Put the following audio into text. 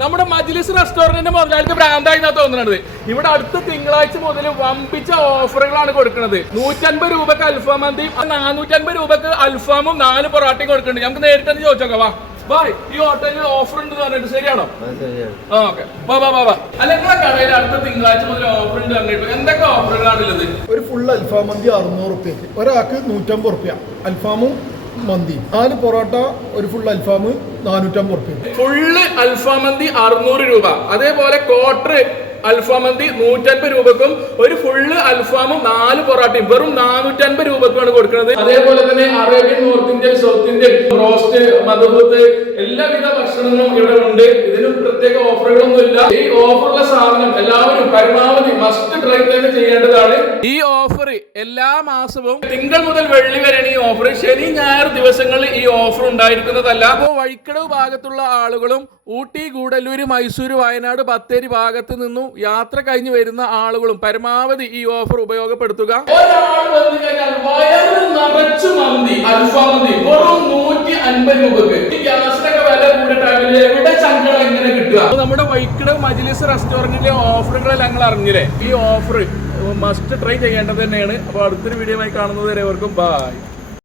നമ്മുടെ മജ്ലിസ് റെസ്റ്റോറന്റിന്റെ മുതലാളിക്ക് ബ്രാൻഡായി തോന്നുന്നത്. ഇവിടെ അടുത്ത തിങ്കളാഴ്ച മുതൽ വമ്പിച്ച ഓഫറുകളാണ് കൊടുക്കുന്നത്. 150 രൂപക്ക് അൽഫാം മന്തി, 450 രൂപക്ക് അൽഫാമും 4 പൊറാട്ടയും കൊടുക്കുന്നുണ്ട്. നമുക്ക് നേരിട്ട് തന്നെ ചോദിച്ചോക്കാം. വാ ബായ്, ഈ ഹോട്ടലിൽ ഓഫർ ഉണ്ട് പറഞ്ഞിട്ട് ശരിയാണോ? ഓക്കെ, അല്ല നിങ്ങളെ കടയിൽ അടുത്ത തിങ്കളാഴ്ച മുതൽ ഓഫർ ഉണ്ട് പറഞ്ഞിട്ട് എന്തൊക്കെ ഓഫറുകളാണുള്ളത്? ഒരു ഫുൾ അൽഫാം മന്തി 600 റുപ്യക്ക്, ഒരാൾക്ക് 150 റുപ്യ അൽഫാമും മന്തി, 4 പൊറോട്ട, ഒരു ഫുൾ അൽഫാം 450 റുപ്യ. ഫുള്ള് അൽഫാം മന്തി 600 രൂപ. അതേപോലെ ക്വാർട്ടർ അൽഫാം മന്തി 150 രൂപക്കും ഒരു ഫുള്ള് അൽഫാമും 4 പൊറാട്ടയും വെറും 450 രൂപക്കാണ് കൊടുക്കുന്നത്. അതേപോലെ തന്നെ Arabian, north Indian, south Indian, roast, മധുബത്ത് എല്ലാവിധ ഭക്ഷണങ്ങളും ഇവിടെ ഉണ്ട്. ഇതിനും പ്രത്യേക ഓഫറുകളൊന്നും ഇല്ല. ഈ ഓഫറുള്ള സാധനം എല്ലാവരും പരമാവധി മസ്റ്റ് ട്രൈ തന്നെ ചെയ്യേണ്ടതാണ്. ഈ ഓഫർ എല്ലാ മാസവും തിങ്കൾ മുതൽ വെള്ളി വരെയാണ് ഈ ഓഫർ. ശനി ഞായർ ദിവസങ്ങളിൽ ഈ ഓഫർ ഉണ്ടായിരിക്കുന്നതല്ല. അപ്പോൾ വഴിക്കടവ് ഭാഗത്തുള്ള ആളുകളും ഊട്ടി, ഗൂഡല്ലൂര്, മൈസൂര്, വയനാട്, ബത്തേരി ഭാഗത്ത് നിന്നും യാത്ര കഴിഞ്ഞ് വരുന്ന ആളുകളും പരമാവധി ഈ ഓഫർ ഉപയോഗപ്പെടുത്തുക. ഒരാൾ വന്നു കഴിഞ്ഞാൽ വയറ് നിറച്ചു മന്തി, അൽഫാം മന്തി വെറും 150 രൂപക്ക്. ഈ ഗ്യാസിനൊക്കെ വില കൂടിയ ടൈമിൽ എവിടെ ചങ്കടം എങ്ങനെ കിട്ടുക? നമ്മുടെ വൈക്കടവ് മജ്ലിസ് റെസ്റ്റോറന്റിലെ ഓഫറുകളെല്ലാം ഞങ്ങൾ അറിഞ്ഞില്ലേ. ഈ ഓഫർ മസ്റ്റ് ട്രൈ ചെയ്യേണ്ടത് തന്നെയാണ്. അപ്പോൾ അടുത്തൊരു വീഡിയോ ആയി കാണുന്നത് വരെ അവർക്കും ബൈ.